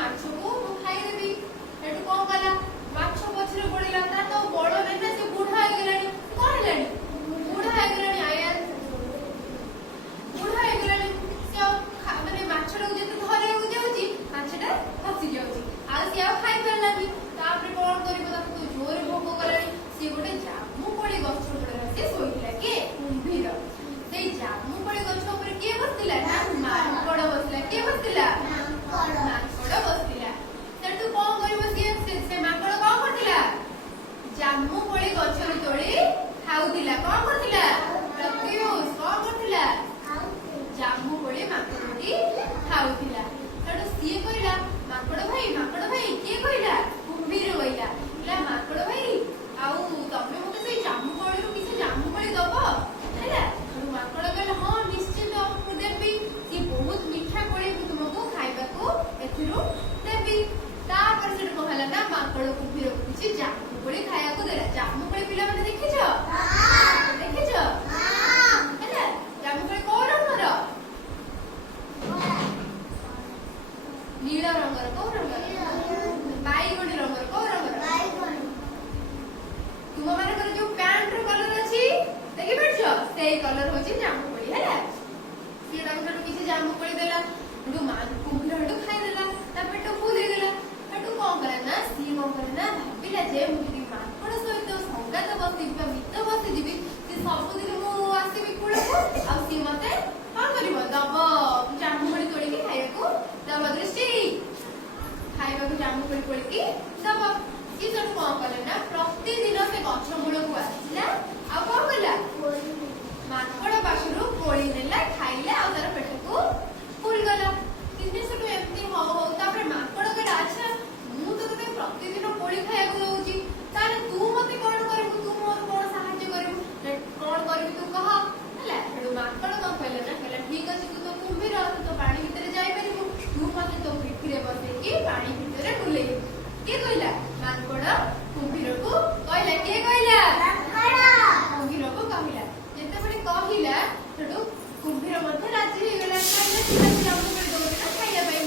ମାଛକୁ ମୁଁ ଖାଉଥିଲା। ସେଠୁ ସିଏ କହିଲା ମାଙ୍କଡ ଭାଇ କିଏ କହିଲା? କୁମ୍ଭୀର କହିଲା। ମାଙ୍କଡ ଭାଇ ଆଉ ତମେ ମତେ ସେଇ ଜାମୁକୋଳିରୁ କିଛି ଜାମୁକୋଳି ଦବ ହେଲା। ମାଙ୍କଡ କହିଲା ହଁ ନିଶ୍ଚିତ ମୁଁ ଦେବି, ସିଏ ବହୁତ ମିଠା କୋଳି ମୁଁ ତୁମକୁ ଖାଇବାକୁ ଏଥିରୁ ଦେବି। ତାପରେ ସେଠୁ କଣ ହେଲା ନା ମାଙ୍କଡ କୁମ୍ଭୀରକୁ କିଛି ଜାମୁକୋଳି ଖାଇବାକୁ ଦେଲା। ଜାମୁକୋଳି ପିଲାମାନେ ଦେଖିଛ? ଦେଖିଛ ହେଲା? ଜାମୁକୋଳି କୋଉ ରଙ୍ଗର? ନୀଳ ରଙ୍ଗର। କୋଉ ରଙ୍ଗର? ବାଇଗଣୀ ରଙ୍ଗର। କୋଉ ରଙ୍ଗର? ତୁମ ମାନଙ୍କର ଯୋଉ ପ୍ୟାଣ୍ଟ ର କଲର ଅଛି ଦେଖିପାରୁଛ, ସେଇ କଲର ହଉଛି ଜାମୁକୋଳି ହେଲା। ସିଏ ତାକୁ ସେଠୁ କିଛି ଜାମୁକୋଳି ଦେଲା। ସେଠୁ କୁମ୍ଭୀର ସେଠୁ ଖାଇଦେଲା, ତା ପେଟ ଫୁଲ ହେଇଗଲା। ସେଠୁ କଣ କଲା ନା ସିଏ ଭାବିଲା ଯେ ମୁଁ ଯଦି ମାଙ୍କଡ ସହିତ ସଙ୍ଗାତ ବସିବି ବା ମିତ ବସିଯିବି, ସେ ସବୁଦିନ ମୁଁ ଆସିବି କୂଳକୁ ଆଉ ସିଏ ମତେ କଣ କରିବ? ଦବ ଜାମୁକୋଳି ତୋଳିକି ଖାଇବାକୁ ଦବ। ଦୃଷ୍ଟି ଖାଇବାକୁ ଜାମୁକୋଳି ତୋଳିକି ଦବ। ସିଏ ସେଠୁ କଣ କଲେ ନା ପ୍ରତିଦିନ ସେ ଗଛ ମୂଳକୁ ଆସିଲା ଆଉ କଣ କଲା? ମାଙ୍କଡ ପାଖରୁ କୋଳି ନେଲା, ଖାଇଲା ଆଉ ତାର ପେଟକୁ ଫୁଲ ଗଲା। ଦିନେ ସେଠୁ ଏମିତି ହଉ ତାପରେ ମାଙ୍କଡ କହିଲା ଆଚ୍ଛା ମୁଁ ତ ତତେ ପ୍ରତିଦିନ କୋଳି ଖାଇବାକୁ ଦଉଛି, ତାହେଲେ ତୁ ମତେ କଣ କରିବୁ? ତୁ ମୋର କଣ ସାହାଯ୍ୟ କରିବୁ? କଣ କରିବି ତୁ କହ ହେଲା। ସେଠୁ ମାଙ୍କଡ କଣ କହିଲା ନା କହିଲା ଠିକ ଅଛି, ତୁ ତ କୁମ୍ଭୀର, ତୁ ତ ପାଣି ଭିତରେ ଯାଇପାରିବୁ, ତୁ ମତେ ତୋ ପିଠିରେ ବସେଇକି ପାଣି ଭିତରେ ବୁଲେଇବୁ। କିଏ କହିଲା? ମାଙ୍କଡ କୁମ୍ଭୀରକୁ କହିଲା। କିଏ କହିଲା? କୁମ୍ଭୀରକୁ କହିଲା। ଯେତେବେଳେ କହିଲା ସେଠୁ କୁମ୍ଭୀର ମଧ୍ୟ ରାଜି ହେଇଗଲା। ଜାମୁକୋଳି ଦଉଛି ନା ଖାଇବା ପାଇଁ।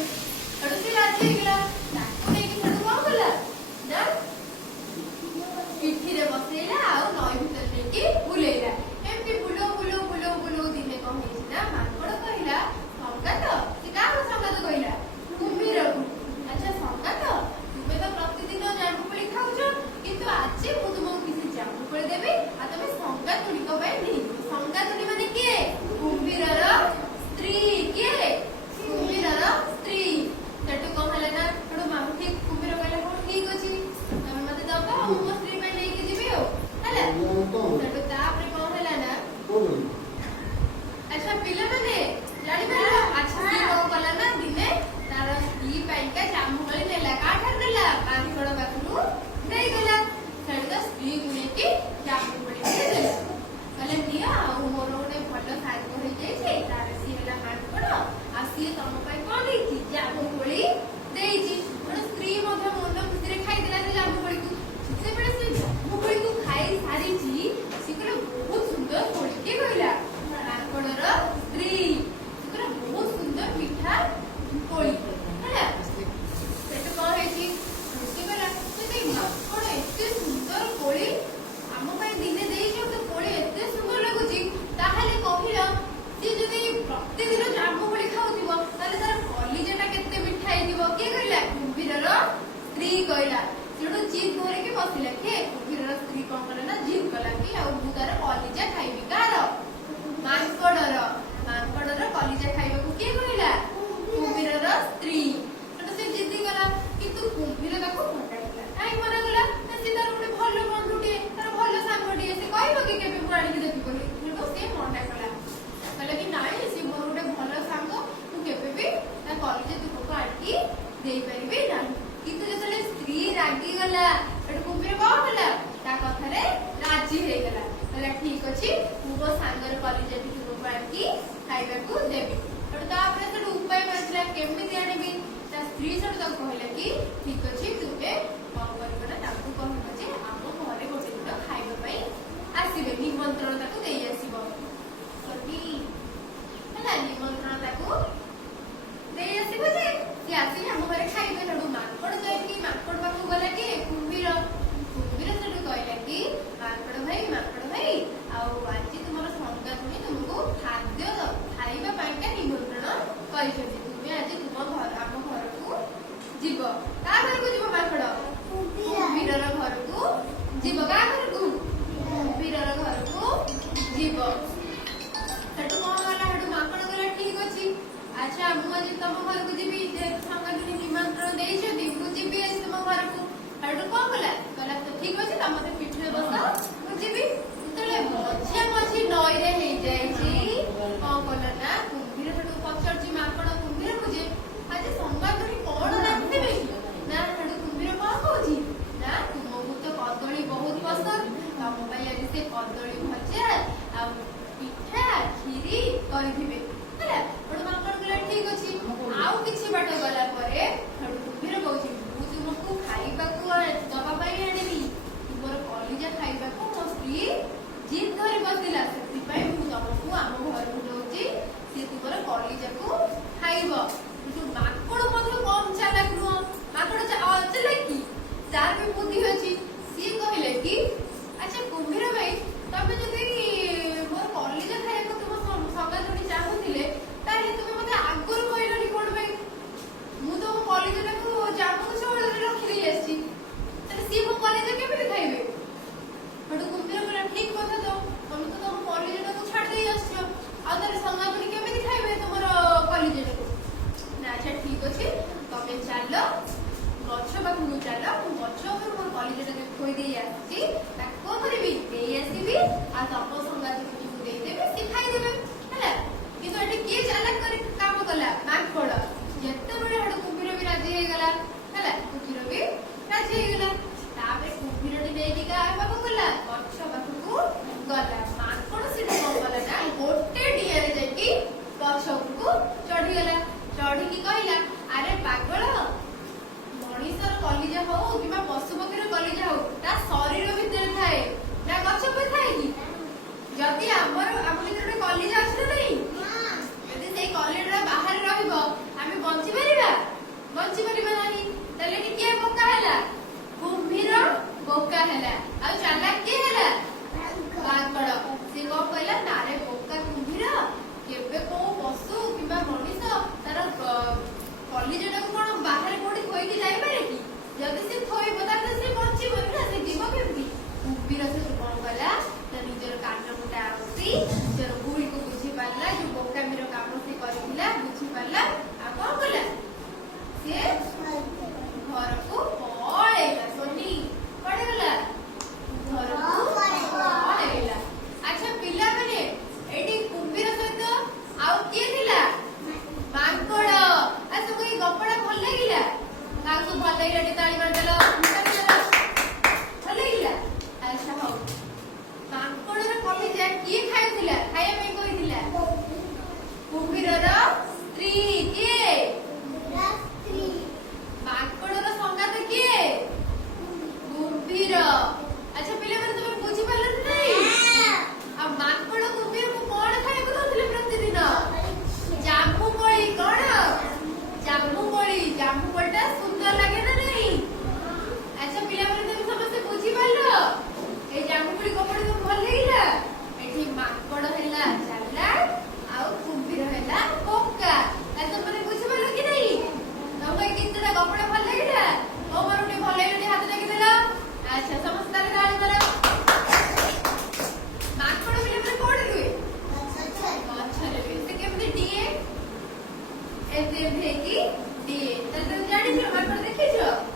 ସେଠୁ ସେ ରାଜି ହେଇଗଲା। ତାକୁ ନେଇକି ସେଠୁ କଣ କଲା ନା ପିଠିରେ ବସେଇଲା ଆଉ ନଈ ଭିତରେ ନେଇକି ବୁଲେଇଲା। ଏମିତି ବୁଲଉ ଦିନେ କଣ ହେଇଛି ନା ମାଙ୍କଡ କହିଲା ସଙ୍ଗାତ। ସେ କାହାକୁ ସଙ୍ଗାତ କହିଲା? କୁମ୍ଭୀରକୁ। ଆଚ୍ଛା ସଙ୍ଗାତ, ତୁମେ ତ ପ୍ରତିଦିନ ଜାମୁକୋଳି ଖାଉଛ, କିନ୍ତୁ ଆଜି ମୁଁ ତୁମକୁ କିଛି ଜାମୁକୋଳି ଦେବି ଆଉ ତମେ ସଙ୍ଗାତୁଣୀଙ୍କ ପାଇଁ ନେଇଯିବ। ସଙ୍ଗାତୁଣୀ ମାନେ କିଏ? କୁମ୍ଭୀରର ସ୍ତ୍ରୀ। କିଏ? କୁମ୍ଭୀରର ସ୍ତ୍ରୀ। ସେଠୁ କଣ ହେଲା ନା ସେଠୁ କୁମ୍ଭୀର କହିଲା ହଉ ଠିକ ଅଛି, ତମେ ମତେ ଦବ ମୁଁ ମୋ ସ୍ତ୍ରୀ ପାଇଁ ନେଇକି ଯିବି ଆଉ ହେଲା। ସେଠୁ ତାପରେ କଣ ହେଲା ନା ଆଚ୍ଛା ପିଲାମାନେ ଜାଣିପାରିଲ? ଆଚ୍ଛା ସିଏ କଣ କଲା ନା ଦିନେ ତାର ସ୍ତ୍ରୀ ପାଇଁକା ଜାମୁକୋଳି ନେଲା। କାହାଠାରୁ ନେଲା? ମାଙ୍କଡ ପାଖରୁ ନେଇଗଲା। ସେଠୁ ତା ସ୍ତ୍ରୀକୁ ନେଇକି ଜାମୁକୋଳି ଦେଲା। କହିଲେ ନିଅ, ଆଉ ମୋର ଗୋଟେ ଭଲ ସାଙ୍ଗ ହେଇଯାଇଛି, ତାର ସିଏ ହେଲା ମାଙ୍କଡ, ଆଉ ସିଏ ତମ ପାଇଁ କଣ ଦେଇଛି? ଜାମୁକୋଳି ଦେଇଛି। ଗୋଟେ ସ୍ତ୍ରୀ ମଧ୍ୟ ମନ ଖୁସିରେ ଖାଇଦେଲା ସେ ଜାମୁକୋଳିକୁ। ଯେତେବେଳେ ସେ ଜାମୁକୋଳିକୁ ଖାଇ ସାରିଛି ସିଏ କହିଲା ବହୁତ ସୁନ୍ଦର କୋଳି। କିଏ କହିଲା? ମାଙ୍କଡର ସ୍ତ୍ରୀ। ସେ କହିଲା ବହୁତ ସୁନ୍ଦର ମିଠା କୋଳି ହେଲା। ସେଠୁ କଣ ହେଇଛି? ସିଏ କହିଲା ଯଦି ମାଙ୍କଡ ଏତେ ସୁନ୍ଦର କୋଳି ଆମ ପାଇଁ ଦିନେ ଦେଇଛ, ତ କୋଳି ଏତେ ସୁନ୍ଦର ଲାଗୁଛି, ତାହେଲେ କହିଲ ସିଏ ଯଦି ପ୍ରତିଦିନ ଜାମୁକୋଳି ଖାଉଥିବ ତାହେଲେ ତାର କଲିଜାଟା କେତେ ମିଠା ହେଇଥିବ। କିଏ କହିଲା? କୁମ୍ଭୀରର ସ୍ତ୍ରୀ କହିଲା। ସେଠୁ ଜିଦ୍ ଧରିକି ବସିଲା। କିଏ? କୁମ୍ଭୀରର ସ୍ତ୍ରୀ କଣ କଲା ନା ଜିଦ୍ କଲା କି ଆଉ ମୁଁ ତାର କଲିଜା ଖାଇବି। କାହାର? ମାଙ୍କଡର। ମାଙ୍କଡର କଲିଜା ଖାଇବାକୁ କିଏ କହିଲା? କୁମ୍ଭୀରର ସ୍ତ୍ରୀ। ସେଠୁ ସେ ଜିଦି କଲା, କିନ୍ତୁ କୁମ୍ଭୀର ତାକୁ ମନା କଲା। କାହିଁକି ମନା କଲା? ସେ ତାର ଗୋଟେ ଭଲ ବନ୍ଧୁଟିଏ, ତାର ଭଲ ସାଙ୍ଗଟିଏ, ସେ କହିବ କି କେବେ ମୁଁ ଆଣିକି ଦେବି ବୋଲି? ସେଠୁ ସେ ମନା କଲା, କହିଲା କି ନାଇଁ ସିଏ ମୋର ଗୋଟେ ଭଲ ସାଙ୍ଗ, ମୁଁ କେବେ ବି ତା କଲିଜା ତୁମକୁ ଆଣିକି ଦେଇପାରିବି ନାହିଁ। କିନ୍ତୁ ଯେତେବେଳେ ସ୍ତ୍ରୀ ରାଗିଗଲା ସେଠୁ କୁମ୍ଭୀର କଣ କଲା? ତା କଥାରେ ରାଜି ହେଇଗଲା। କହିଲା ଠିକ ଅଛି, ମୁଁ ମୋ ସାଙ୍ଗର କଲିଜାଟି ତୁମକୁ ଆଣିକି ଖାଇବାକୁ ଦେବି। ସେଠୁ ତାପରେ ସେଠୁ ଉପାୟ ବାହାରିଲା କେମିତି ଆଣିବି। ତା ସ୍ତ୍ରୀ ସେଠୁ ତାକୁ କହିଲା କି ଠିକ ଅଛି, ତୁମେ କଣ କରିବ ନା ତାକୁ କହିବ ଯେ ଆମ ଘରେ ଗୋଟେ ଦିନ ଖାଇବା ପାଇଁ ଆସିବେ, ନିମନ୍ତ୍ରଣ ତାକୁ ଦେଇ ଆସିବ ହେଲା। ନିମନ୍ତ୍ରଣ ତାକୁ ଦେଇ ଆସିବ ଯେ ସିଏ ଆସିକି ଆମ ଘରେ ଖାଇବେ। ସେଠୁ ମାଙ୍କଡ ଯାଇକି ମାଙ୍କଡ ପାଖକୁ ଗଲା କି କୁମ୍ଭୀର ସେଠୁ କହିଲା କି ମାଙ୍କଡ ଭାଇ ଆଉ ଆଜି ତୁମର ସଙ୍ଗାତୁଣୀ ତୁମକୁ ଖାଦ୍ୟ ଖାଇବା ପାଇଁକା ନିମନ୍ତ୍ରଣ କରିଛନ୍ତି। ତୁମେ ଆଜି ଆମ ଘରକୁ ଯିବ। କାହା ଘରକୁ ଯିବ? ମାଙ୍କଡ କୁମ୍ଭୀରର ଘରକୁ ଯିବ। କାହା ଘରକୁ? କୁମ୍ଭୀରର ଘରକୁ ଯିବ। ସେଠୁ କଣ ଗଲା? ସେଠୁ ମାଙ୍କଡ କହିଲା ଠିକ ଅଛି, ଆଚ୍ଛା ମୁଁ ଆଜି ତମ ଘରକୁ ଯିବି, ଯେହେତୁ ସଙ୍ଗାତୁଣୀ ନିମନ୍ତ୍ରଣ ଦେଇଛନ୍ତି ମୁଁ ଯିବି ଆଜି ତମ ଘରକୁ। ସେଠୁ କଣ କଲା? କହିଲା ଠିକ ଅଛି, ତମ ମତେ ପିଠିରେ ବସ ମୁଁ ଯିବି। ଯେତେବେଳେ ମଝି ନଈରେ ହେଇଯାଇଛି କଣ କଲା ନା କୁମ୍ଭୀର ସେଠୁ ପଚାରୁଛି ମାଙ୍କଡକୁ ଏମିତି ଏମିତି ହେଇକି ଦିଏ। ତାହେଲେ ତମେ ଜାଣିଛ ମାଙ୍କଡ ଦେଖିଛ?